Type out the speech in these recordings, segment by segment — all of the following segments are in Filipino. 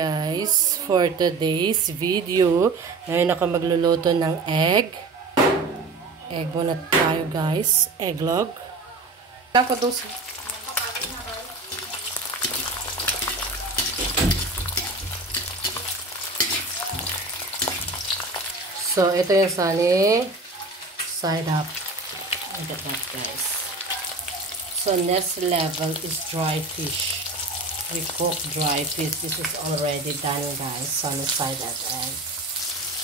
Guys, for today's video, ngayon ako magluluto ng egg. Egg muna tayo guys. Egglog. So, ito yung sunny side up. Look at that guys. So, next level is dry fish. We cook dry fish. This is already done guys. Sunny side up egg.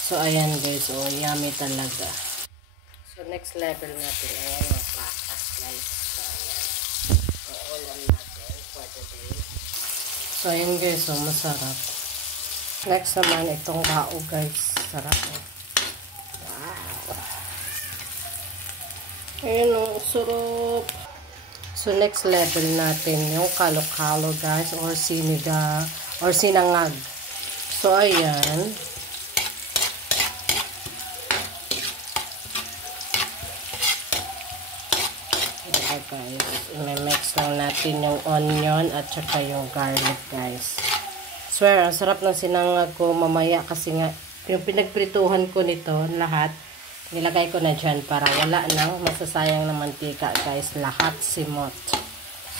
So, ayan guys. Oh, yummy talaga. So, next level natin. Ayan yung pakas guys. So, ayan. So, ulam natin for today. So, ayan guys. Oh, masarap. Next naman, itong kao guys. Sarap. Oh. Wow. Ayan oh, sarap. So, next level natin yung kalo-kalo guys or sinigang or sinangag. So, ayan. Ayan guys. I-mix lang natin yung onion at saka yung garlic guys. Swear, ang sarap ng sinangag ko mamaya kasi nga yung pinagprituhan ko nito lahat. Nilagay ko na dyan para wala nang masasayang na mantika guys. Lahat simot.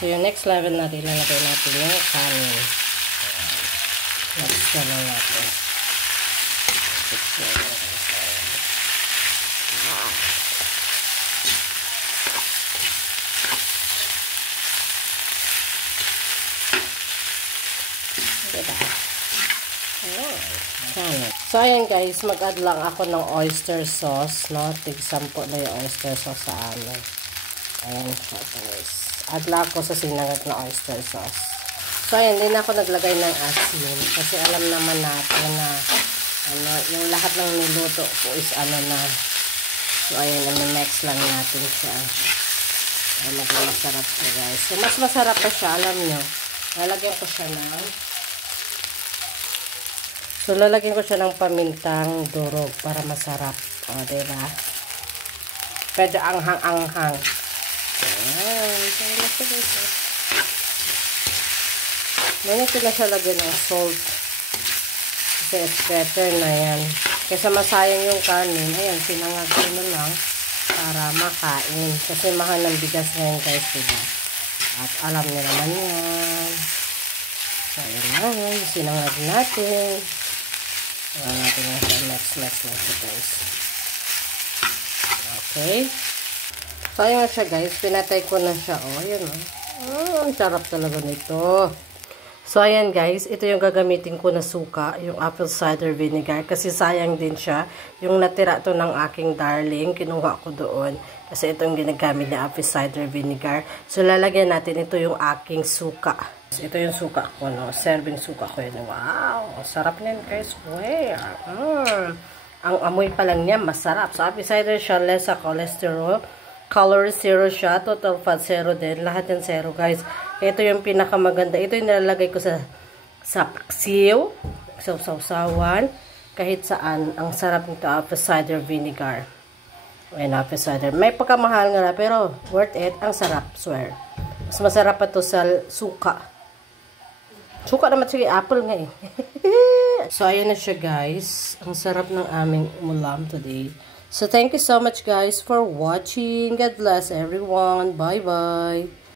So yung next level natin, ilalagay natin yung kanin. Next level natin. So, ayan guys, mag-add lang ako ng oyster sauce, no? Tig-sampo na yung oyster sauce sa amin. Ayan siya guys. Add lang ako sa sinangag na oyster sauce. So, ayan, din ako naglagay ng asin. Kasi alam naman natin na, ano, yung lahat ng niluto ko is ano na. So, ayan, i-mix lang natin siya. Ayan, maging masarap siya guys. So, mas masarap pa siya, alam nyo. Lalagyan ko siya ng So, lalagyan ko siya ng pamintang durog para masarap. O, diba? Pwede anghang-anghang. Ayan. Ganito na siya lagyan ng salt. Kasi it's better na yan. Kaysa masayang yung kanin, ayan, sinangag ko na lang para makain. Kasi mahal ng bigas ngayon guys, diba? At alam niyo naman yan. So, ayan lang. Sinangag natin. Ayan natin yung mix guys. Okay. So, ayan nga siya guys. Pinatay ko na siya. O, ayan o. Ang sarap talaga nito. So, ayan guys. Ito yung gagamitin ko na suka. Yung apple cider vinegar. Kasi sayang din siya. Yung natira to ng aking darling. Kinuha ko doon. Kasi ito yung ginagamit na apple cider vinegar. So, lalagyan natin ito yung aking suka. Ito yung suka ko, no? Serving suka ko yun. Wow! Sarap na yun, guys. Ang amoy pa lang niya, masarap. So, apple cider siya, less sa cholesterol. Calorie zero siya. Total fat zero din. Lahat yung zero, guys. Ito yung pinakamaganda. Ito yung nilalagay ko sa paksiw. Sa sausawan. Kahit saan. Ang sarap nito, apple cider vinegar. Ayan, apple cider. May pagkamahal nga na, pero worth it. Ang sarap, swear. Mas masarap pa to sa suka. Suka naman sige, apple nga eh. So, ayan na siya guys. Ang sarap ng aming ulam today. So, thank you so much guys for watching. God bless everyone. Bye-bye.